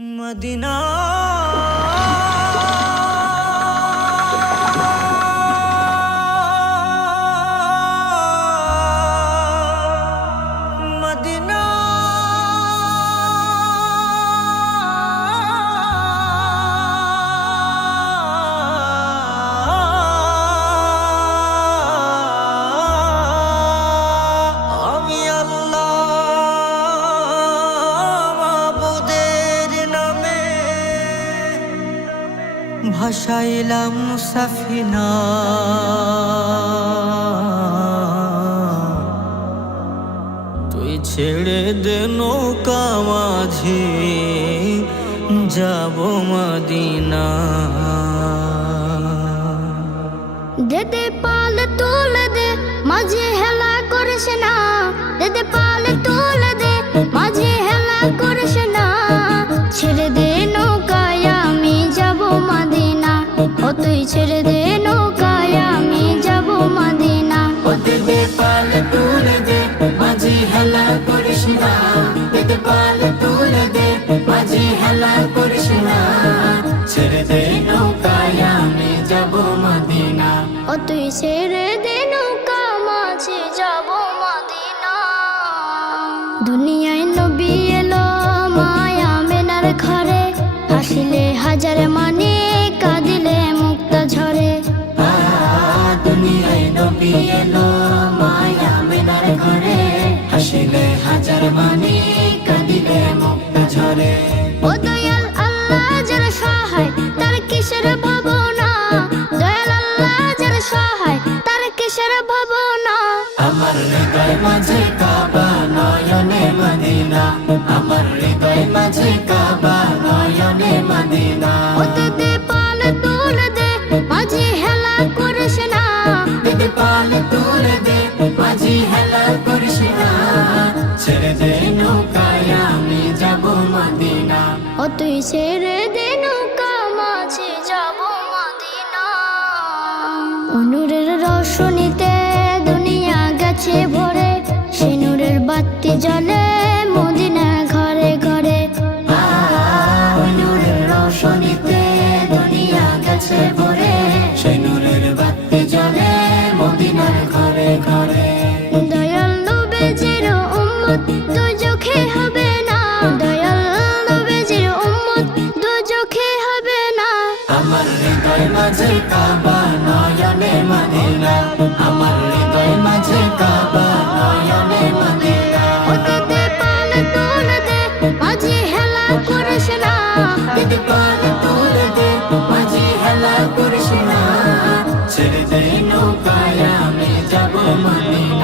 Medina Medina আমি আল্লাহ মাবুদের নামে ভাসাইলাম সাফিনা, তুই ছেড়ে দে নৌকা মাঝি যাব মদিনা। দেদে পাল তুলে দে মাঝে হেলা করিস না, দেদে পাল তুলে দে মাঝে হেলা করিস না। ছেড়ে দে নৌকায় আমি যাব মদিনা, ও তুই ছেড়ে দে নৌকায় আমি যাব মদিনা। ও দেদে পাল তুলে দে মাঝি হেলা করিস না, দেদে পাল তুলে দে মাঝি হেলা করিস না। ছেড়ে দে নৌকায় আমি যাব মদিনা, ও তুই ছেড়ে দে নৌকা মাঝে যাব মদিনা। দুনিয়ায় নবী এলো মায়া মেনার ঘরে, হাসিলে হাজার মানে কাঁদিলে মুক্তা ঝরে। দুনিয়ায় নবী এলো মায়া মেনার ঘরে, হাসিলে হাজার মানে কাঁদিলে মুক্তা ঝরে। ও দয়াল আল্লাহ যার সহায় তার কিসের ভাবনা, দয়াল আল্লাহ যার সহায় তার কিসের ভাবনা। আমার হৃদয় মাঝে কাবা নয়নে মদিনা, আমার হৃদয় মাঝে কাবা নয়নে মদিনা। ও দেদে পাল তুলে দে মাঝে হেলা করিস না, দেদে পাল তুলে দে মাঝি হেলা করিস না। ছেড়ে দে নৌকায় আমি যাব মদিনা, ও তুই ছেড়ে দে নৌকা মাঝে যাব মদিনা। নূরের রোশনীতে দুনিয়া গেছে ভরে, সে নূরের বাতি জ্বলে মদিনা ঘরে ঘরে। নূরের রোশনীতে দুনিয়া গেছে ভরে, সেই নূরের বাতি জ্বলে মদিনার ঘরে ঘরে। দয়াল নবীজির উম্মত দুজখে হবে না, দয়াল নবীজির উম্মত দুজখে হবে না। আমার হৃদয় মাঝে কাবা নয়নে মদিনা, আমার হৃদয় মাঝে কাবা নয়নে মদিনা। ও দেদে পাল তুলে দে মাঝে হেলা করিস না, দেদে পাল তুলে দে মাঝি হেলা করিস না। ছেড়ে দে নৌকায় আমি যাব মদিনা,